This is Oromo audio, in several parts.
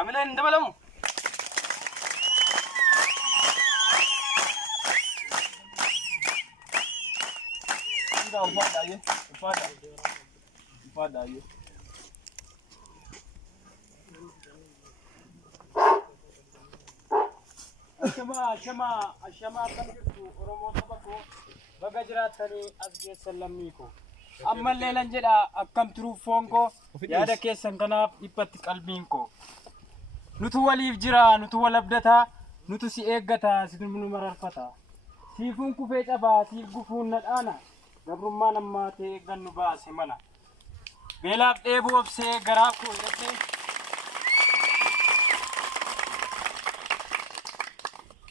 عاملين دبلهم ده وفاد عليه وفاد عليه أشما كنجرتو أرومو سبكو بقجراتني أزجي سلميكو أما الليلة جدا أكم تروفونكو يادا كيسان كناف إبتك قلبينكو نتو وليف جرا نتو ولبدتا نتو سي إيقتا سيدنمونو مرارفتا سيفون كفيت أبا سيف قفون ندانا قبرمان أما تيقن نباسي منا بيلاف إيبو أبسي قراكو يدي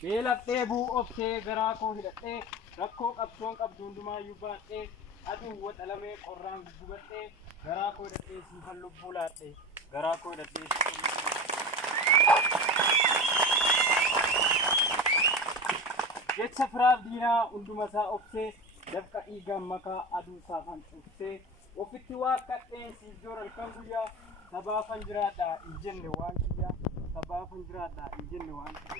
بيلاف إيبو أبسي قراكو يدي ركو قبسون قبدون دما يباتي أدو وطلمي قران بباتي قراكو يدي سيفن لبولاتي قراكو يدي جيت سفراف دينا اندومسا أبسي دفقا إيغا مكا أدو سافن أبسي وفتي واقعتين سيجور الكنبويا سبا فنجرادا الجن وانكيا سبا فنجرادا الجن وانكيا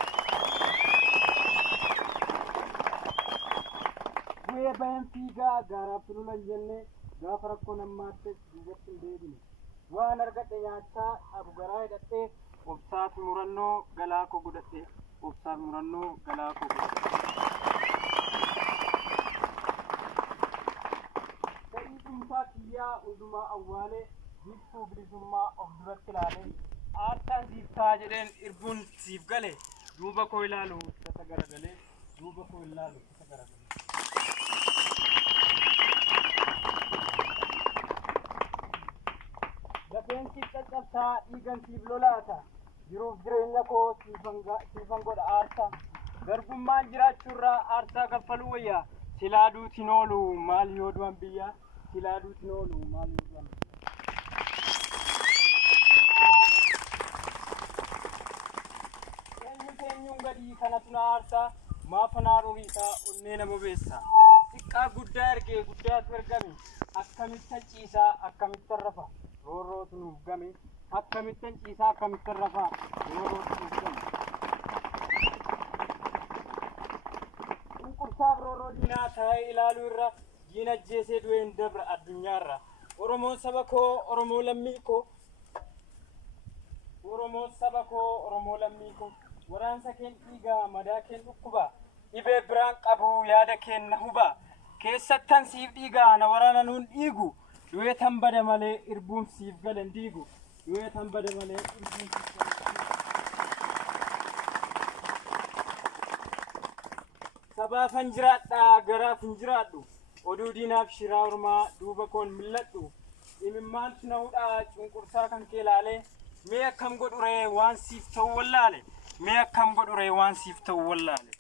ويا بهم فيغا غارا فلولا الجن غافركو نماتك دوبت الديدين وانا رغت ياتا أبو غراي دتي وبسات مرنو غلاكو غدتي وبسات مرنو غلاكو غدتي Fakiya unduma awwale jibtu bilisumma of duratti laale aartaan jibtaa jedheen irbuun siif gale duuba koo ilaalu tasa garagale duuba koo ilaalu tasa garagale lafeensi caccabsaa dhiigan siif lolaata jiruuf jireenya koo siifan godha aarsaa garbummaan jiraachuurraa aarsaa kaffaluu wayyaa silaaduutiin oolu maal yoo du'an biyyaa silaaduutiin oolu maal yoo du'an eenyuun gadii kanatu na aarsaa maafanaa ruriisaa onnee nama beessaa xiqqaa guddaa ergee guddaatu ergame akkamittan ciisaa akkamittan rafa roorrootu nuuf game akkamittan ciisaa akkamittan rafa roorrootu nuuf game qursaaf roorroo diinaa taa'ee ilaaluu irra diina jeesee du'een dabra addunyaarra oromoon saba koo oromoo lammii koo oromoon saba koo oromoo lammii koo waraansa keen dhiigaa madaa keen dhukkuba dhibee biraan qabu yaada keen na huba keessattan siif dhiigaa na waraana nuun dhiigu du'ee tan bada malee irbuun siif galan diigu du'ee tan bada malee irbuun siif galan sabaafan jiraadhaa garaafin jiraadhu oduu diinaaf shiraa ormaa duuba koon milladhu imimmaantu na hudhaa cunqursaa kan kee laalee mee akkam godhuree waan siif ta'u wallaale mee akkam godhuree waan siif ta'u wallaale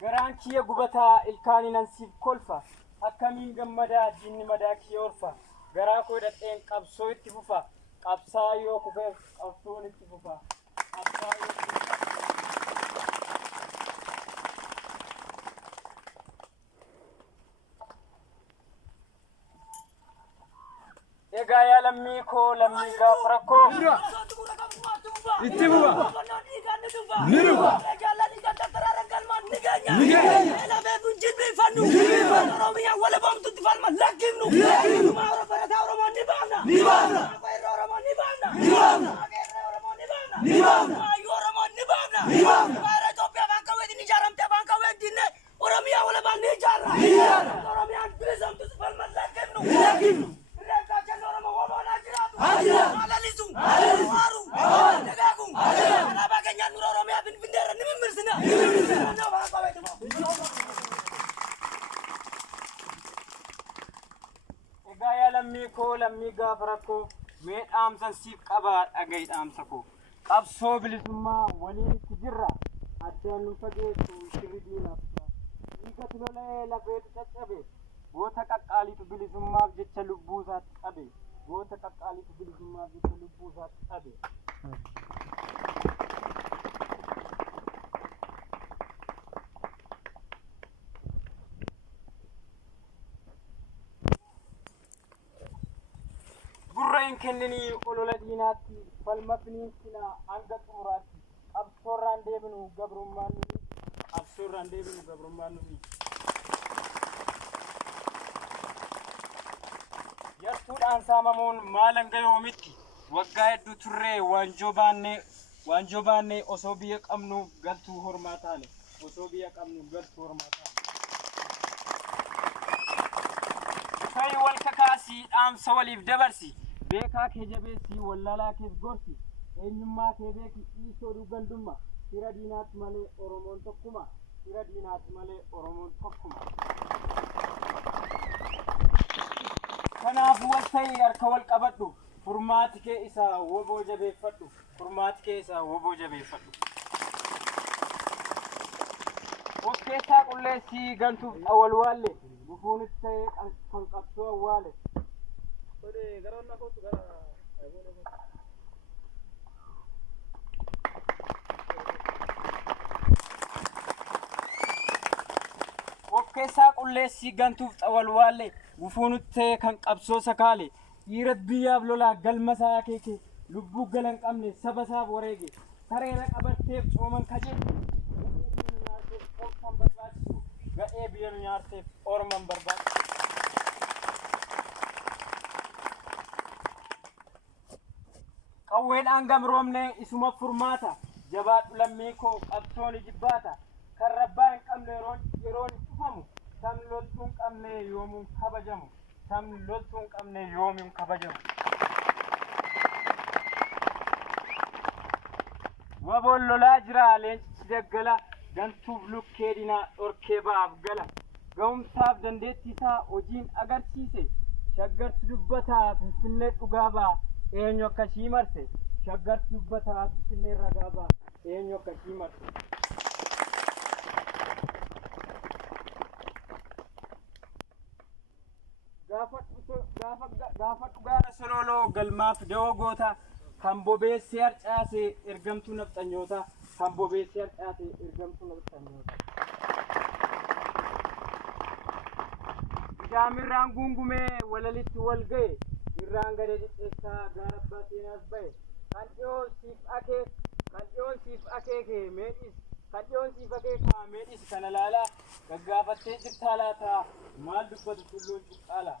garaan kiyya gubataa ilkaaninan siif kolfa akkamiin gammadaa diinni madaa kiyya orfa garaa koo hidhadheen qabsoo itti fufa qabsaa yoo kufeef qabsoon itti fufa Egaa yaa lammii koo lammii gaafa rakkoo itti bu'a ni dhufa elafee kun jilbiifannu oromiyaan wala boomtutti falma lakkifnu maara barataa oromoo ni baafna irra oromoo ni baafna oromoo ni baafna ayyuu oromoo ni baafna maara Itoophiyaa afaan qawweetiin ijaaramte afaan qawween dinne oromiyaa wala baan ni ijaarra oromiyaan bilisoomtutti falma lakkifnu Alalisu, Waru, Dagagu, Alaba Kenya Nuro Romea bin Vindera, Nimirsina, Egaya Lamiko, Lamiga Farako, made arms and sieve cover against Amsako. Abso Bilisuma, Wani Kijira, Adan Fagate to Shiridina. Nikatule, La Great Tachabe, Wotakakali to Bilisuma, Jetalu Boosat Abbey. Gota kakali to bilisumma bitulu boosat abe hin kennini olola diinaatti falma finiinsina hanga xumuraatti qabsoorraan deebinu gabrummaan nuni qabsoorraan deebinu gabrummaan nuni yartuudhaan saamamuun maalan gayoomitti waggaa hedduu turree waanjoo baannee osoo biyya qabnu galtuu hormaa taane osoo biyya qabnu galtuu hormaa taane Kai wal kakaasi dhaamsa waliif dabarsi beekaa kee jabeessi wallaalaa kees gorsi eenyummaa kee beeki dhiisoo dhugandumma hira diinaatti malee Oromoon tokkuma hira diinaatti malee Oromoon tokkuma kanaafuu wal ta'ii harka wal qabadhu furmaati kee isaa woboo jabeeffadhu furmaati kee isaa woboo jabeeffadhu Wakkeessaa qulleessii gantuuf awwal waalle gufuunis ta'ee kan qabsoo awwaale Wakkeessaa qulleessii gantuuf awwal waalle gufuunis ta'ee kan qabsoo sakaale dhiirat biyyaaf lolaa galma isaa akeeke lubbuu galan qabne saba isaaf wareege kareera qabatteef cooman kajeelle kan barbaachisu ga'ee biyya nu nyaarteef orman barbaachisu qawweedhaan gamroomne isuma furmaata jabaadhu lammii koo qabsoon jibbaata kan rabbaa hin qabne yeroon cufamu sabni loltuu hin qabne yoomuun kabajamu sabni loltuu hin qabne yoomuun kabajamu waboon lolaa jira leencichi daggala gantuuf lukkee dinaa dhorkee ba'aaf gala ga'umsaaf dandeettiisaa hojiin agarsiise shaggarti dubbataa finfinnee dhugaa ba'a eenyu akkasii marse shaggarti dubbataa finfinnee ragaa ba'a eenyu akkasii marse gaafa dhugaara sololoo galmaaf da'oo goota kan bobeessee harcaase ergamtuu nafxanyoota kan bobeessee harcaase ergamtuu nafxanyoota Idaamirraan gungumee walalitti wal ga'e irraan gade dhixxeessaa gaara abbaa seenaas ba'e kan dhiyoon siif akeeke meedhis kan dhiyoon siif akeeka meedhis kana laalaa gaggaafattee jirtaa laataa maal dubbatu tulluun cuqqaalaa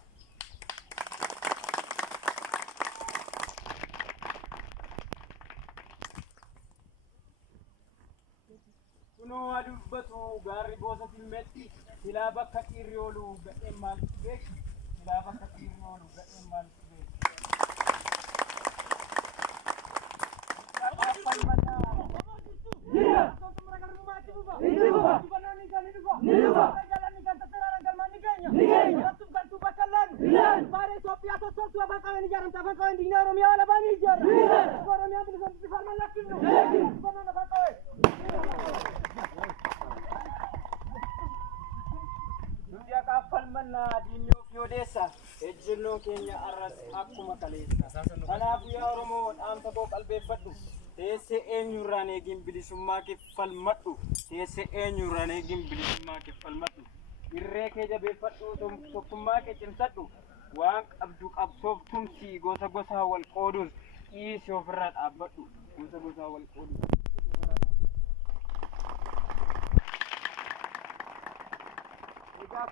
Kunoo adubbatu gaarri boosa filmeetti silaa bakka dhiirri oolu ga'een maalitti beeki silaa bakka dhiirri oolu ga'een maalitti beeki Falmannaa diinyoof yoodeessa ejjennoo keenya arras akkuma kaleessa kanaafuu yaa Oromoo dhaamsa koo qalbeeffadhu teessee eenyurraan eegin bilisummaa kee falmadhu teessee eenyurraan eegin bilisummaa kee falmadhu irree kee jabeeffadhu tokkummaa kee cimsadhu waan qabdu qabsoof tumsii gosa gosaa wal qooduun dhiisii ofirraa dhaabbadhu gosa gosaa wal qooduun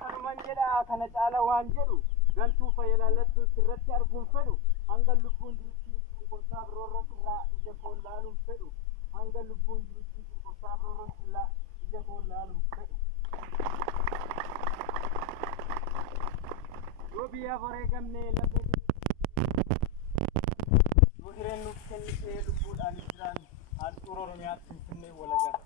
kanuman jedha kana caala waan jedhu gantuu fayyadaallattuu sirratti arguun fedhu hanga lubbuun jirutti cunqursaaf roorroo sirraa ija koo laaluun fedhu hanga lubbuun jirutti cunqursaaf roorroo sirraa ija koo laaluun fedhu yoo biyyaaf wareegamne lafee yoo hireen nuuf kennitee lubbuudhaan jiraan handhuura Oromiyaatti Finfinnee walagarra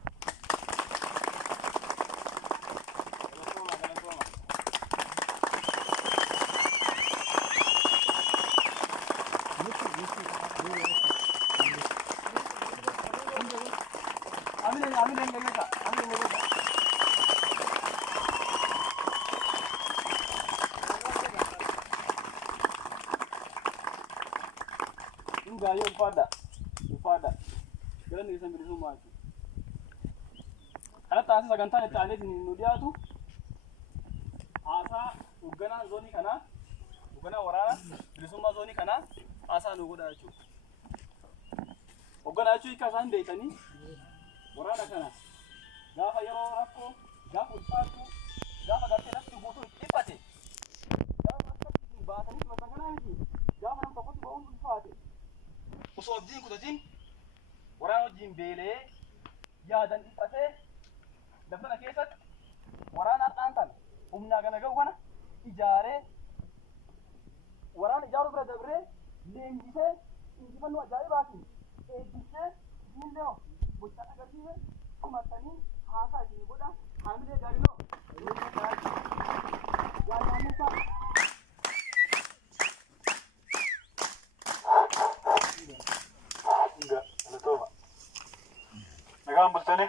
Gayo ufada galan isan bilisummaa kana taasisa sagantaan itti aanee nu dhiyaatu haasaa hoogganaan zoonii kanaa hoggana waraana bilisummaa zoonii kana haasaa nu godhaa jechuudha. Hoggana jechuun hiika isaan beekanii waraana kana gaafa yeroo rakkoo gaafa ulfaatu gaafa gartee lafti guutuu itti dhiphate gaafa akkasitti baatanii simatan kanaa miti gaafa nam tokkotti ba'uun ulfaate osoo abdiin kutatiin waraana wajjin beelee yaadan dhiphatee laftana keessatti waraana har'aan tan humnaa gana ga'u kana ijaaree waraana ijaaruu bira dabree leenjisee injifannoo ajaa'ibaatiin eebbisee diinlee bochaa agarsiise kumattanii haasaa isin godha haamilee gaariloo yaadaamuusaa Galatooma. Nagaan bultanii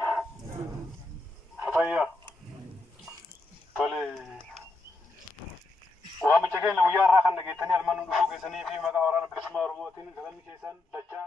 fayyaa tole waamicha keenya guyyaa irraa kan dhageettanii almanuu dhufuu keessanii fi maqaa waraana bilisummaa Oromootiin galanni keessan dachaa